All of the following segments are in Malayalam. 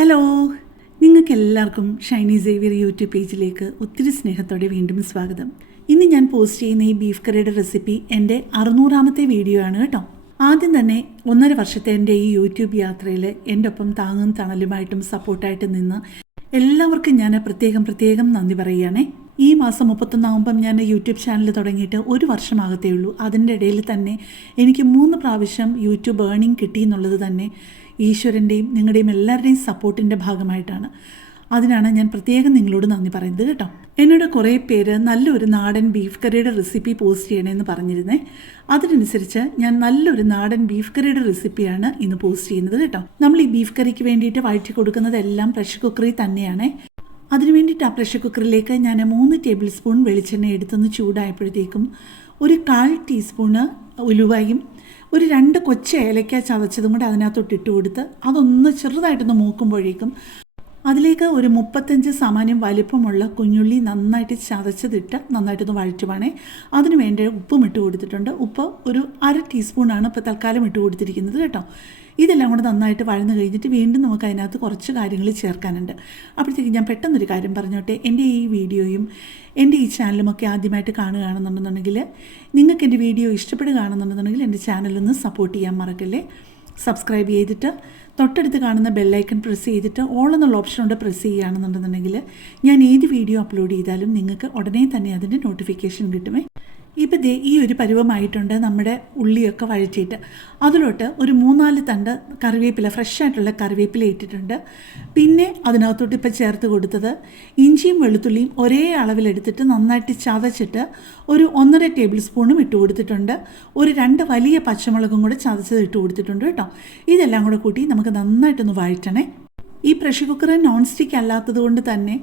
ഹലോ നിങ്ങൾക്ക് എല്ലാവർക്കും ഷൈനി സേവിയർ യൂട്യൂബ് പേജിലേക്ക് ഒത്തിരി സ്നേഹത്തോടെ വീണ്ടും സ്വാഗതം. ഇന്ന് ഞാൻ പോസ്റ്റ് ചെയ്യുന്ന ഈ ബീഫ് കറിയുടെ റെസിപ്പി എന്റെ അറുന്നൂറാമത്തെ വീഡിയോ ആണ് കേട്ടോ. ആദ്യം തന്നെ ഒന്നര വർഷത്തെ എന്റെ ഈ യൂട്യൂബ് യാത്രയിൽ എന്റെ ഒപ്പം താങ്ങും തണലുമായിട്ടും സപ്പോർട്ടായിട്ടും നിന്ന് എല്ലാവർക്കും ഞാൻ പ്രത്യേകം പ്രത്യേകം നന്ദി പറയുകയാണേ. ഈ മാസം മുപ്പത്തൊന്നാകുമ്പം ഞാൻ യൂട്യൂബ് ചാനൽ തുടങ്ങിയിട്ട് ഒരു വർഷമാകത്തേ ഉള്ളൂ. അതിന്റെ ഇടയിൽ തന്നെ എനിക്ക് മൂന്ന് പ്രാവശ്യം യൂട്യൂബ് ഏണിംഗ് കിട്ടി എന്നുള്ളത് തന്നെ ഈശ്വരന്റെയും നിങ്ങളുടെയും എല്ലാവരുടെയും സപ്പോർട്ടിന്റെ ഭാഗമായിട്ടാണ്. അതിനാണ് ഞാൻ പ്രത്യേകം നിങ്ങളോട് നന്ദി പറയുന്നത് കേട്ടോ. എന്നോട് കുറേ പേര് നല്ലൊരു നാടൻ ബീഫ് കറിയുടെ റെസിപ്പി പോസ്റ്റ് ചെയ്യണമെന്ന് പറഞ്ഞിരുന്നേ. അതിനനുസരിച്ച് ഞാൻ നല്ലൊരു നാടൻ ബീഫ് കറിയുടെ റെസിപ്പിയാണ് ഇന്ന് പോസ്റ്റ് ചെയ്യുന്നത് കേട്ടോ. നമ്മൾ ഈ ബീഫ് കറിക്ക് വേണ്ടിയിട്ട് വഴറ്റി കൊടുക്കുന്നതെല്ലാം പ്രഷർ കുക്കറിൽ തന്നെയാണ്. അതിനു വേണ്ടിയിട്ട് ആ പ്രഷർ കുക്കറിലേക്ക് ഞാൻ മൂന്ന് ടേബിൾ സ്പൂൺ വെളിച്ചെണ്ണ എടുത്തൊന്ന് ചൂടായപ്പോഴത്തേക്കും ഒരു കാൽ ടീസ്പൂണ് ഉലുവയും ഒരു രണ്ട് കൊച്ചു ഏലക്ക ചതച്ചതും കൂടെ അതിനകത്തോട്ട് ഇട്ട് കൊടുത്ത് അതൊന്ന് ചെറുതായിട്ടൊന്ന് മൂക്കുമ്പോഴേക്കും അതിലേക്ക് ഒരു മുപ്പത്തഞ്ച് സാമാന്യം വലിപ്പമുള്ള കുഞ്ഞുള്ളി നന്നായിട്ട് ചതച്ചതിട്ട് നന്നായിട്ടൊന്ന് വഴറ്റുവാണേ. അതിന് വേണ്ടി ഉപ്പും ഇട്ട് കൊടുത്തിട്ടുണ്ട്. ഉപ്പ് ഒരു അര ടീസ്പൂണാണ് ഇപ്പോൾ തൽക്കാലം ഇട്ട് കൊടുത്തിരിക്കുന്നത് കേട്ടോ. ഇതെല്ലാം കൂടെ നന്നായിട്ട് വഴന്ന് കഴിഞ്ഞിട്ട് വീണ്ടും നമുക്ക് അതിനകത്ത് കുറച്ച് കാര്യങ്ങൾ ചേർക്കാനുണ്ട്. അപ്പോഴത്തേക്ക് ഞാൻ പെട്ടെന്നൊരു കാര്യം പറഞ്ഞോട്ടെ. എന്റെ ഈ വീഡിയോയും എന്റെ ഈ ചാനലുമൊക്കെ ആദ്യമായിട്ട് കാണുകയാണെന്നുണ്ടെന്നുണ്ടെങ്കിൽ നിങ്ങൾക്ക് എന്റെ വീഡിയോ ഇഷ്ടപ്പെടുകയാണെന്നുണ്ടെന്നുണ്ടെങ്കിൽ എന്റെ ചാനലൊന്ന് സപ്പോർട്ട് ചെയ്യാൻ മറക്കല്ലേ? സബ്സ്ക്രൈബ് ചെയ്തിട്ട് തൊട്ടടുത്ത് കാണുന്ന ബെല്ലൈക്കൺ പ്രസ് ചെയ്തിട്ട് ഓൾ എന്നുള്ള ഓപ്ഷൻ ഉണ്ട് പ്രസ് ചെയ്യുകയാണെന്നുണ്ടെന്നുണ്ടെങ്കിൽ ഞാൻ ഏത് വീഡിയോ അപ്ലോഡ് ചെയ്താലും നിങ്ങൾക്ക് ഉടനെ തന്നെ അതിന്റെ നോട്ടിഫിക്കേഷൻ കിട്ടുമേ. ഇപ്പം ദേ ഈ ഒരു പരുവമായിട്ടുണ്ട് നമ്മുടെ ഉള്ളിയൊക്കെ വഴറ്റിയിട്ട്. അതിലോട്ട് ഒരു മൂന്നാൽ തണ്ട് കറിവേപ്പില ഫ്രഷ് ആയിട്ടുള്ള കറിവേപ്പില ഇട്ടിട്ടുണ്ട്. പിന്നെ അതിനകത്തോട്ട് ഇപ്പം ചേർത്ത് കൊടുത്തത് ഇഞ്ചിയും വെളുത്തുള്ളിയും ഒരേ അളവിലെടുത്തിട്ട് നന്നായിട്ട് ചതച്ചിട്ട് ഒരു ഒന്നര ടേബിൾ സ്പൂണും ഇട്ട് കൊടുത്തിട്ടുണ്ട്. ഒരു രണ്ട് വലിയ പച്ചമുളകും കൂടെ ചതച്ചത് ഇട്ട് കൊടുത്തിട്ടുണ്ട് കേട്ടോ. ഇതെല്ലാം കൂടെ കൂട്ടി നമുക്ക് നന്നായിട്ടൊന്ന് വഴറ്റണേ. ഈ പ്രഷർ കുക്കർ നോൺ സ്റ്റിക്ക് അല്ലാത്തത് കൊണ്ട് തന്നെ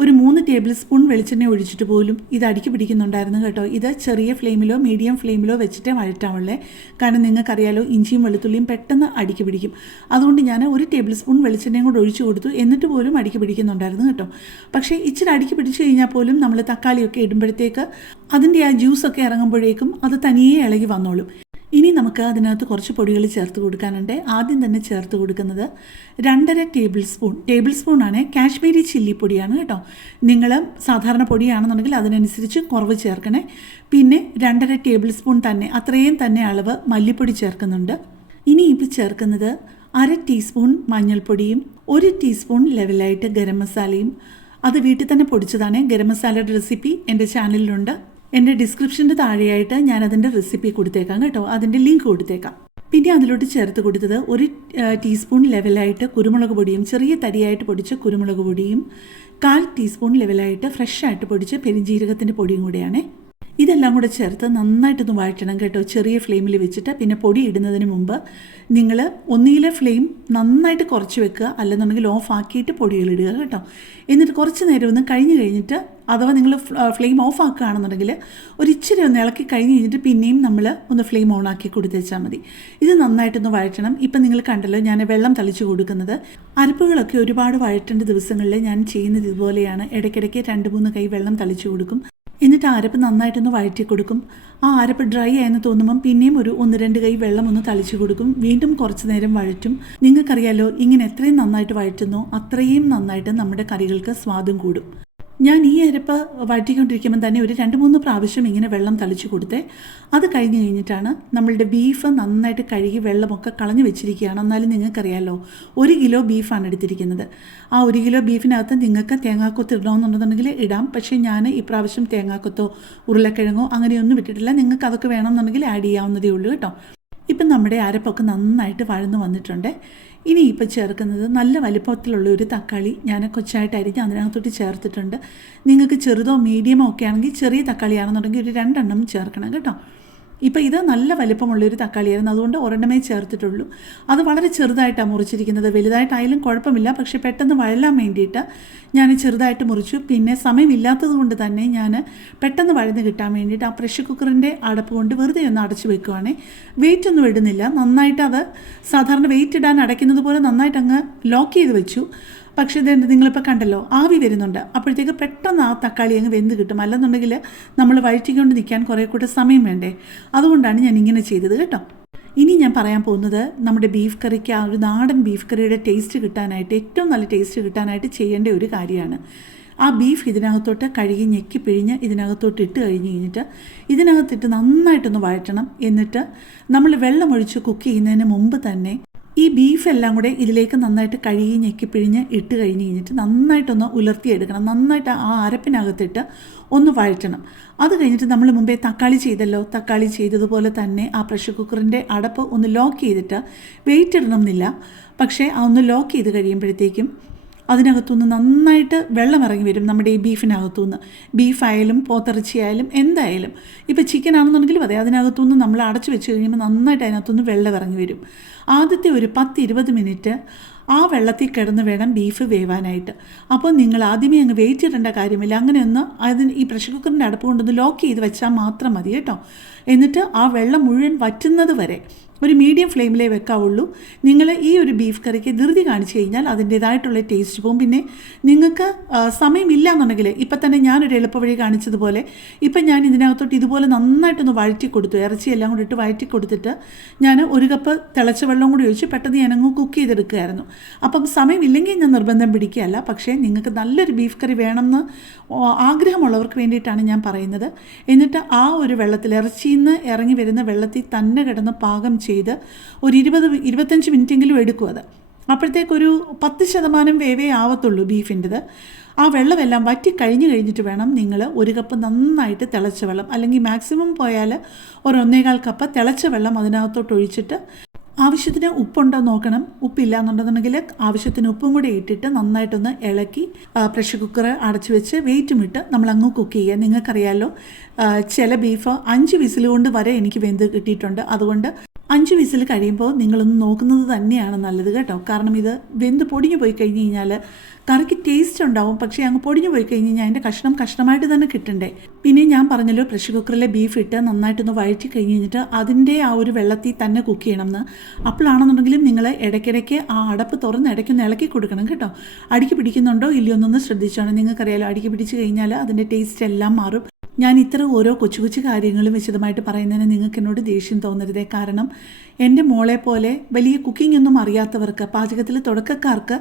ഒരു മൂന്ന് ടേബിൾ സ്പൂൺ വെളിച്ചെണ്ണ ഒഴിച്ചിട്ട് പോലും ഇത് അടുക്കി പിടിക്കുന്നുണ്ടായിരുന്നു കേട്ടോ. ഇത് ചെറിയ ഫ്ലെയിമിലോ മീഡിയം ഫ്ലെയിമിലോ വെച്ചിട്ടേ വഴറ്റാവുള്ളേ. കാരണം നിങ്ങൾക്കറിയാലോ ഇഞ്ചിയും വെളുത്തുള്ളിയും പെട്ടെന്ന് അടുക്കി പിടിക്കും. അതുകൊണ്ട് ഞാൻ ഒരു ടേബിൾ സ്പൂൺ വെളിച്ചെണ്ണയും കൂടെ ഒഴിച്ചു കൊടുത്തു. എന്നിട്ട് പോലും അടുക്കി പിടിക്കുന്നുണ്ടായിരുന്നു കേട്ടോ. പക്ഷേ ഇച്ചിരി അടുക്കി പിടിച്ചു കഴിഞ്ഞാൽ പോലും നമ്മൾ തക്കാളിയൊക്കെ ഇടുമ്പോഴത്തേക്ക് അതിന്റെ ആ ജ്യൂസൊക്കെ ഇറങ്ങുമ്പോഴേക്കും അത് തനിയെ ഇളകി വന്നോളും. ഇനി നമുക്ക് അതിനകത്ത് കുറച്ച് പൊടികൾ ചേർത്ത് കൊടുക്കാനുണ്ട്. ആദ്യം തന്നെ ചേർത്ത് കൊടുക്കുന്നത് രണ്ടര ടേബിൾ സ്പൂൺ. ടേബിൾ സ്പൂണാണ് കാശ്മീരി ചില്ലി പൊടിയാണ് കേട്ടോ. നിങ്ങൾ സാധാരണ പൊടിയാണെന്നുണ്ടെങ്കിൽ അതിനനുസരിച്ച് കുറവ് ചേർക്കണേ. പിന്നെ രണ്ടര ടേബിൾ സ്പൂൺ തന്നെ അത്രയും തന്നെ അളവ് മല്ലിപ്പൊടി ചേർക്കുന്നുണ്ട്. ഇനി ഇപ്പോൾ ചേർക്കുന്നത് അര ടീസ്പൂൺ മഞ്ഞൾപ്പൊടിയും ഒരു ടീസ്പൂൺ ലെവലായിട്ട് ഗരം മസാലയും. അത് വീട്ടിൽ തന്നെ പൊടിച്ചതാണ്. ഗരം മസാലയുടെ റെസിപ്പി എന്റെ ചാനലിലുണ്ട്. എന്റെ ഡിസ്ക്രിപ്ഷന്റെ താഴെയായിട്ട് ഞാൻ അതിന്റെ റെസിപ്പി കൊടുത്തേക്കാം കേട്ടോ. അതിന്റെ ലിങ്ക് കൊടുത്തേക്കാം. പിന്നെ അതിലോട്ട് ചേർത്ത് കൊടുത്തത് ഒരു ടീസ്പൂൺ ലെവലായിട്ട് കുരുമുളക് പൊടിയും ചെറിയ തരിയായിട്ട് പൊടിച്ച കുരുമുളക് പൊടിയും കാൽ ടീസ്പൂൺ ലെവലായിട്ട് ഫ്രഷ് ആയിട്ട് പൊടിച്ച പെരിഞ്ജീരകത്തിന്റെ പൊടിയും കൂടെയാണ്. ഇതെല്ലാം കൂടെ ചേർത്ത് നന്നായിട്ടൊന്ന് വഴറ്റണം കേട്ടോ. ചെറിയ ഫ്ലെയിമിൽ വെച്ചിട്ട് പിന്നെ പൊടി ഇടുന്നതിന് മുമ്പ് നിങ്ങൾ ഒന്നിലെ ഫ്ലെയിം നന്നായിട്ട് കുറച്ച് വെക്കുക. അല്ലെന്നുണ്ടെങ്കിൽ ഓഫ് ആക്കിയിട്ട് പൊടികൾ ഇടുക കേട്ടോ. എന്നിട്ട് കുറച്ച് നേരം ഒന്ന് കഴിഞ്ഞ് കഴിഞ്ഞിട്ട് അഥവാ നിങ്ങൾ ഫ്ലെയിം ഓഫ് ആക്കുകയാണെന്നുണ്ടെങ്കിൽ ഒരു ഇച്ചിരി ഒന്ന് ഇളക്കി കഴിഞ്ഞ് കഴിഞ്ഞിട്ട് പിന്നെയും നമ്മൾ ഒന്ന് ഫ്ലെയിം ഓൺ ആക്കി കൊടുത്തേച്ചാൽ മതി. ഇത് നന്നായിട്ടൊന്ന് വഴറ്റണം. ഇപ്പം നിങ്ങൾ കണ്ടല്ലോ ഞാൻ വെള്ളം തളിച്ച് കൊടുക്കുന്നത്. അരപ്പുകളൊക്കെ ഒരുപാട് വഴറ്റേണ്ട ദിവസങ്ങളിൽ ഞാൻ ചെയ്യുന്നത് ഇതുപോലെയാണ്. ഇടയ്ക്കിടയ്ക്ക് രണ്ട് മൂന്ന് കൈ വെള്ളം തളിച്ച് കൊടുക്കും. എന്നിട്ട് അരപ്പ് നന്നായിട്ടൊന്ന് വഴറ്റി കൊടുക്കും. ആ അരപ്പ് ഡ്രൈ ആയെന്ന് തോന്നുമ്പം പിന്നെയും ഒരു ഒന്ന് രണ്ട് കൈ വെള്ളം ഒന്ന് തളിച്ചു കൊടുക്കും. വീണ്ടും കുറച്ച് നേരം വഴറ്റും. നിങ്ങൾക്കറിയാലോ ഇങ്ങനെ എത്രയും നന്നായിട്ട് വഴറ്റുന്നോ അത്രയും നന്നായിട്ട് നമ്മുടെ കറികൾക്ക് സ്വാദും കൂടും. ഞാൻ ഈ അരപ്പ് വഴറ്റിക്കൊണ്ടിരിക്കുമ്പോൾ തന്നെ ഒരു രണ്ട് മൂന്ന് പ്രാവശ്യം ഇങ്ങനെ വെള്ളം തളിച്ചു കൊടുത്തേ. അത് കഴിഞ്ഞ് കഴിഞ്ഞിട്ടാണ് നമ്മളുടെ ബീഫ് നന്നായിട്ട് കഴുകി വെള്ളമൊക്കെ കളഞ്ഞു വെച്ചിരിക്കുകയാണ്. എന്നാലും നിങ്ങൾക്കറിയാമല്ലോ ഒരു കിലോ ബീഫാണ് എടുത്തിരിക്കുന്നത്. ആ ഒരു കിലോ ബീഫിനകത്ത് നിങ്ങൾക്ക് തേങ്ങാക്കൊത്ത് ഇടണമെന്നുണ്ടെന്നുണ്ടെങ്കിൽ ഇടാം. പക്ഷേ ഞാൻ ഇപ്രാവശ്യം തേങ്ങാക്കൊത്തോ ഉരുളക്കിഴങ്ങോ അങ്ങനെയൊന്നും ഇട്ടിട്ടില്ല. നിങ്ങൾക്ക് അതൊക്കെ വേണമെന്നുണ്ടെങ്കിൽ ആഡ് ചെയ്യാവുന്നതേ ഉള്ളൂ കേട്ടോ. ഇപ്പം നമ്മുടെ അരപ്പൊക്കെ നന്നായിട്ട് വഴന്നു വന്നിട്ടുണ്ട്. ഇനി ഇപ്പം ചേർക്കുന്നത് നല്ല വലിപ്പത്തിലുള്ള ഒരു തക്കാളി ഞാൻ കൊച്ചായിട്ട് അരിഞ്ഞ് അതിനകത്തോട്ട് ചേർത്തിട്ടുണ്ട്. നിങ്ങൾക്ക് ചെറുതോ മീഡിയമോ ഒക്കെ ആണെങ്കിൽ ചെറിയ തക്കാളിയാണെന്നുണ്ടെങ്കിൽ ഒരു രണ്ടെണ്ണം ചേർക്കണം കേട്ടോ. ഇപ്പോൾ ഇത് നല്ല വലിപ്പമുള്ളൊരു തക്കാളിയായിരുന്നു. അതുകൊണ്ട് ഒരെണ്ണമേ ചേർത്തിട്ടുള്ളൂ. അത് വളരെ ചെറുതായിട്ടാണ് മുറിച്ചിരിക്കുന്നത്. വലുതായിട്ടായാലും കുഴപ്പമില്ല. പക്ഷേ പെട്ടെന്ന് വഴലാൻ വേണ്ടിയിട്ട് ഞാൻ ചെറുതായിട്ട് മുറിച്ചു. പിന്നെ സമയമില്ലാത്തത് കൊണ്ട് തന്നെ ഞാൻ പെട്ടെന്ന് വഴന്ന് കിട്ടാൻ വേണ്ടിയിട്ട് ആ പ്രഷർ കുക്കറിന്റെ അടപ്പ് കൊണ്ട് വെറുതെ ഒന്ന് അടച്ചു വെക്കുവാണേ. വെയിറ്റ് ഒന്നും ഇടുന്നില്ല. നന്നായിട്ട് അത് സാധാരണ വെയിറ്റ് ഇടാൻ അടയ്ക്കുന്നത് പോലെ നന്നായിട്ട് അങ്ങ് ലോക്ക് ചെയ്ത് വെച്ചു. പക്ഷേ ഇതെന്ത് നിങ്ങളിപ്പോൾ കണ്ടല്ലോ ആവി വരുന്നുണ്ട്. അപ്പോഴത്തേക്ക് പെട്ടെന്ന് ആ തക്കാളി അങ്ങ് വെന്ത് കിട്ടും. അല്ലെന്നുണ്ടെങ്കിൽ നമ്മൾ വഴറ്റിക്കൊണ്ട് നിൽക്കാൻ കുറേ കൂടെ സമയം വേണ്ടേ? അതുകൊണ്ടാണ് ഞാൻ ഇങ്ങനെ ചെയ്തത് കേട്ടോ. ഇനി ഞാൻ പറയാൻ പോകുന്നത് നമ്മുടെ ബീഫ് കറിക്ക് ആ ഒരു നാടൻ ബീഫ് കറിയുടെ ടേസ്റ്റ് കിട്ടാനായിട്ട് ഏറ്റവും നല്ല ടേസ്റ്റ് കിട്ടാനായിട്ട് ചെയ്യേണ്ട ഒരു കാര്യമാണ്. ആ ബീഫ് ഇതിനകത്തോട്ട് കഴുകി ഞെക്കി പിഴിഞ്ഞ് ഇതിനകത്തോട്ട് ഇട്ട് കഴിഞ്ഞ് കഴിഞ്ഞിട്ട് ഇതിനകത്തിട്ട് നന്നായിട്ടൊന്ന് വഴറ്റണം. എന്നിട്ട് നമ്മൾ വെള്ളമൊഴിച്ച് കുക്ക് ചെയ്യുന്നതിന് മുമ്പ് തന്നെ ഈ ബീഫ് എല്ലാം കൂടെ ഇതിലേക്ക് നന്നായിട്ട് കഴുകി ഞെക്കി പിഴിഞ്ഞ് ഇട്ട് കഴിഞ്ഞ് കഴിഞ്ഞിട്ട് നന്നായിട്ടൊന്ന് ഉലർത്തിയെടുക്കണം നന്നായിട്ട് ആ അരപ്പിനകത്തിട്ട് ഒന്ന് വഴറ്റണം. അത് കഴിഞ്ഞിട്ട് നമ്മൾ മുമ്പേ തക്കാളി ചെയ്തല്ലോ. തക്കാളി ചെയ്തതുപോലെ തന്നെ ആ പ്രഷർ കുക്കറിന്റെ അടപ്പ് ഒന്ന് ലോക്ക് ചെയ്തിട്ട് വെയിറ്റ് ഇടണം എന്നില്ല പക്ഷേ ആ ഒന്ന് ലോക്ക് ചെയ്ത് കഴിയുമ്പോഴത്തേക്കും അതിനകത്തുനിന്ന് നന്നായിട്ട് വെള്ളം ഇറങ്ങി വരും നമ്മുടെ ഈ ബീഫിനകത്തുനിന്ന്. ബീഫായാലും പോത്തിറച്ചിയായാലും എന്തായാലും. ഇപ്പോൾ ചിക്കൻ ആണെന്നുണ്ടെങ്കിലും അതെ അതിനകത്തുനിന്ന് നമ്മൾ അടച്ചു വെച്ച് കഴിയുമ്പോൾ നന്നായിട്ട് അതിനകത്തുനിന്ന് വെള്ളം ഇറങ്ങി വരും. ആദ്യത്തെ ഒരു പത്ത് ഇരുപത് മിനിറ്റ് ആ വെള്ളത്തിൽ കിടന്ന് വേണം ബീഫ് വേവാനായിട്ട്. അപ്പോൾ നിങ്ങൾ ആദ്യമേ അങ്ങ് വെയിറ്റ് ഇടേണ്ട കാര്യമില്ല. അങ്ങനെ ഒന്ന് അതിന് ഈ പ്രഷർ കുക്കറിന്റെ അടുപ്പ് കൊണ്ടൊന്ന് ലോക്ക് ചെയ്ത് വെച്ചാൽ മാത്രം മതി കേട്ടോ. എന്നിട്ട് ആ വെള്ളം മുഴുവൻ വറ്റുന്നത് വരെ ഒരു മീഡിയം ഫ്ലെയിമിലേ വെക്കാവുള്ളൂ. നിങ്ങൾ ഈ ഒരു ബീഫ് കറിക്ക് ധൃതി കാണിച്ചു കഴിഞ്ഞാൽ അതിന്റേതായിട്ടുള്ള ടേസ്റ്റ് പോകും. പിന്നെ നിങ്ങൾക്ക് സമയമില്ല എന്നുണ്ടെങ്കിൽ ഇപ്പം തന്നെ ഞാനൊരു എളുപ്പവഴി കാണിച്ചതുപോലെ ഇപ്പം ഞാൻ ഇതിനകത്തോട്ട് ഇതുപോലെ നന്നായിട്ടൊന്ന് വഴറ്റി കൊടുത്തു. ഇറച്ചിയെല്ലാം കൂടി ഇട്ട് വഴറ്റി കൊടുത്തിട്ട് ഞാൻ ഒരു കപ്പ് തിളച്ച വെള്ളം കൂടി ഒഴിച്ച് പെട്ടെന്ന് ഞാനങ്ങ് കുക്ക് ചെയ്തെടുക്കുകയായിരുന്നു. അപ്പം സമയമില്ലെങ്കിൽ ഞാൻ നിർബന്ധം പിടിക്കുകയല്ല. പക്ഷേ നിങ്ങൾക്ക് നല്ലൊരു ബീഫ് കറി വേണമെന്ന് ആഗ്രഹമുള്ളവർക്ക് വേണ്ടിയിട്ടാണ് ഞാൻ പറയുന്നത്. എന്നിട്ട് ആ ഒരു വെള്ളത്തിൽ ഇറച്ചിയിൽ നിന്ന് ഇറങ്ങി വരുന്ന വെള്ളത്തിൽ തന്നെ കിടന്ന് പാകം ചെയ്ത് ഒരു ഇരുപത് ഇരുപത്തഞ്ച് മിനിറ്റെങ്കിലും എടുക്കും അത്. അപ്പോഴത്തേക്കൊരു പത്ത് ശതമാനം വേവേ ആവത്തുള്ളൂ ബീഫിന്റെത്. ആ വെള്ളമെല്ലാം വറ്റി കഴിഞ്ഞ് കഴിഞ്ഞിട്ട് വേണം നിങ്ങൾ ഒരു കപ്പ് നന്നായിട്ട് തിളച്ച വെള്ളം അല്ലെങ്കിൽ മാക്സിമം പോയാൽ ഒരു ഒന്നേകാൽ കപ്പ് തിളച്ച വെള്ളം അതിനകത്തോട്ട് ഒഴിച്ചിട്ട് ആവശ്യത്തിന് ഉപ്പുണ്ടോ നോക്കണം. ഉപ്പില്ല എന്നുണ്ടെന്നുണ്ടെങ്കിൽ ആവശ്യത്തിന് ഉപ്പും കൂടി ഇട്ടിട്ട് നന്നായിട്ടൊന്ന് ഇളക്കി പ്രഷർ കുക്കർ അടച്ചു വെച്ച് വെയിറ്റും ഇട്ട് നമ്മൾ അങ്ങ് കുക്ക് ചെയ്യുക. നിങ്ങൾക്കറിയാലോ ചില ബീഫ് അഞ്ച് വിസിൽ കൊണ്ട് വരെ എനിക്ക് വെന്ത് കിട്ടിയിട്ടുണ്ട്. അതുകൊണ്ട് അഞ്ച് വിസിൽ കഴിയുമ്പോൾ നിങ്ങളൊന്ന് നോക്കുന്നത് തന്നെയാണ് നല്ലത് കേട്ടോ. കാരണം ഇത് വെന്ത് പൊടിഞ്ഞു പോയി കഴിഞ്ഞ് കഴിഞ്ഞാൽ കറിക്ക് ടേസ്റ്റ് ഉണ്ടാവും. പക്ഷേ അങ്ങ് പൊടിഞ്ഞു പോയി കഴിഞ്ഞ് കഴിഞ്ഞാൽ അതിന്റെ കഷ്ണം കഷ്ണമായിട്ട് തന്നെ കിട്ടണ്ടേ. പിന്നെ ഞാൻ പറഞ്ഞല്ലോ പ്രഷർ കുക്കറിലെ ബീഫ് ഇട്ട് നന്നായിട്ടൊന്ന് വഴറ്റി കഴിഞ്ഞ് കഴിഞ്ഞിട്ട് അതിന്റെ ആ ഒരു വെള്ളത്തിൽ തന്നെ കുക്ക് ചെയ്യണം എന്ന് അപ്പോഴാണെന്നുണ്ടെങ്കിലും നിങ്ങൾ ഇടയ്ക്കിടയ്ക്ക് ആ അടപ്പ് തുറന്ന് ഇടയ്ക്കൊന്ന് ഇളക്കി കൊടുക്കണം കേട്ടോ. അടിക്ക് പിടിക്കുന്നുണ്ടോ ഇല്ലയോ എന്നൊന്ന് ശ്രദ്ധിച്ചോണം. നിങ്ങൾക്കറിയാലോ അടിക്ക് പിടിച്ച് കഴിഞ്ഞാൽ അതിന്റെ ടേസ്റ്റ് എല്ലാം മാറും. ഞാൻ ഇത്ര ഓരോ കൊച്ചു കൊച്ചു കാര്യങ്ങളും വിശദമായിട്ട് പറയുന്നതിന് നിങ്ങൾക്ക് എന്നോട് ദേഷ്യം തോന്നരുതേ. കാരണം എന്റെ മോളെ പോലെ വലിയ കുക്കിംഗ് ഒന്നും അറിയാത്തവർക്ക് പാചകത്തിൽ തുടക്കക്കാർക്ക്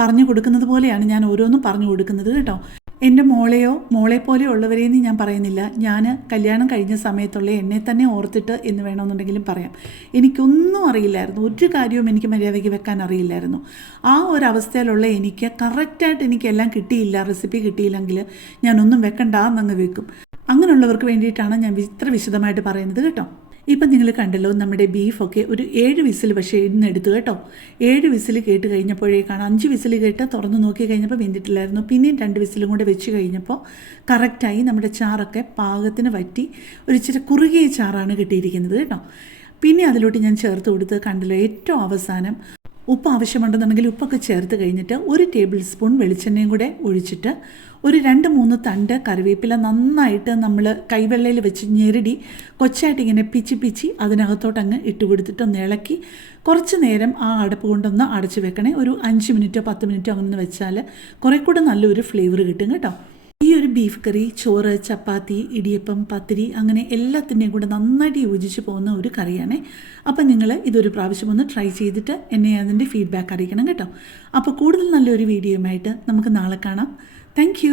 പറഞ്ഞു കൊടുക്കുന്നത് പോലെയാണ് ഞാൻ ഓരോന്നും പറഞ്ഞു കൊടുക്കുന്നത് കേട്ടോ. എന്റെ മോളെയോ മോളെ പോലെ ഉള്ളവരെയെന്ന് ഞാൻ പറയുന്നില്ല. ഞാൻ കല്യാണം കഴിഞ്ഞ സമയത്തുള്ള എന്നെ തന്നെ ഓർത്തിട്ട് എന്ന് വേണമെന്നുണ്ടെങ്കിലും പറയാം. എനിക്കൊന്നും അറിയില്ലായിരുന്നു. ഒരു കാര്യവും എനിക്ക് മര്യാദയ്ക്ക് വെക്കാൻ അറിയില്ലായിരുന്നു. ആ ഒരു അവസ്ഥയിലുള്ള എനിക്ക് കറക്റ്റായിട്ട് എനിക്കെല്ലാം കിട്ടിയില്ല റെസിപ്പി കിട്ടിയില്ലെങ്കിൽ ഞാനൊന്നും വെക്കണ്ട എന്നങ്ങ് വെക്കും. അങ്ങനെയുള്ളവർക്ക് വേണ്ടിയിട്ടാണ് ഞാൻ ഇത്ര വിശദമായിട്ട് പറയുന്നത് കേട്ടോ. ഇപ്പം നിങ്ങൾ കണ്ടല്ലോ നമ്മുടെ ബീഫൊക്കെ ഒരു ഏഴ് വിസിൽ പക്ഷേ ഇന്ന് എടുത്തു കേട്ടോ. ഏഴ് വിസിൽ കേട്ട് കഴിഞ്ഞപ്പോഴേക്കാണ് അഞ്ച് വിസിൽ കേട്ട് തുറന്ന് നോക്കി കഴിഞ്ഞപ്പോൾ വെന്തിട്ടില്ലായിരുന്നു. പിന്നെയും രണ്ട് വിസിലും കൂടെ വെച്ച് കഴിഞ്ഞപ്പോൾ കറക്റ്റായി നമ്മുടെ ചാറൊക്കെ പാകത്തിന് വറ്റി ഒരു ഇച്ചിരി കുറുകിയ ചാറാണ് കിട്ടിയിരിക്കുന്നത് കേട്ടോ. പിന്നെ അതിലോട്ട് ഞാൻ ചേർത്ത് കൊടുത്ത് കണ്ടല്ലോ ഏറ്റവും അവസാനം ഉപ്പ് ആവശ്യമുണ്ടെന്നുണ്ടെങ്കിൽ ഉപ്പൊക്കെ ചേർത്ത് കഴിഞ്ഞിട്ട് ഒരു ടേബിൾ സ്പൂൺ വെളിച്ചെണ്ണയും കൂടെ ഒഴിച്ചിട്ട് ഒരു രണ്ട് മൂന്ന് തണ്ട് കറിവേപ്പില നന്നായിട്ട് നമ്മൾ കൈവെള്ളയിൽ വെച്ച് ഞെരടി കൊച്ചായിട്ട് ഇങ്ങനെ പിച്ചി പിച്ചി അതിനകത്തോട്ട് അങ്ങ് ഇട്ട് കൊടുത്തിട്ട് ഒന്ന് ഇളക്കി കുറച്ച് നേരം ആ അടപ്പ് കൊണ്ടൊന്ന് അടച്ച് വെക്കണേ. ഒരു അഞ്ച് മിനിറ്റോ പത്ത് മിനിറ്റോ അങ്ങനെ വെച്ചാൽ കുറേ കൂടെ നല്ലൊരു ഫ്ലേവർ കിട്ടും കേട്ടോ. ഈ ഒരു ബീഫ് കറി ചോറ് ചപ്പാത്തി ഇടിയപ്പം പത്തിരി അങ്ങനെ എല്ലാത്തിന്റെയും കൂടെ നന്നായിട്ട് യോജിച്ച് പോകുന്ന ഒരു കറിയാണ്. അപ്പം നിങ്ങൾ ഇതൊരു പ്രാവശ്യം ഒന്ന് ട്രൈ ചെയ്തിട്ട് എന്നെ അതിന്റെ ഫീഡ്ബാക്ക് അറിയിക്കണം കേട്ടോ. അപ്പോൾ കൂടുതൽ നല്ലൊരു വീഡിയോയുമായിട്ട് നമുക്ക് നാളെ കാണാം. താങ്ക്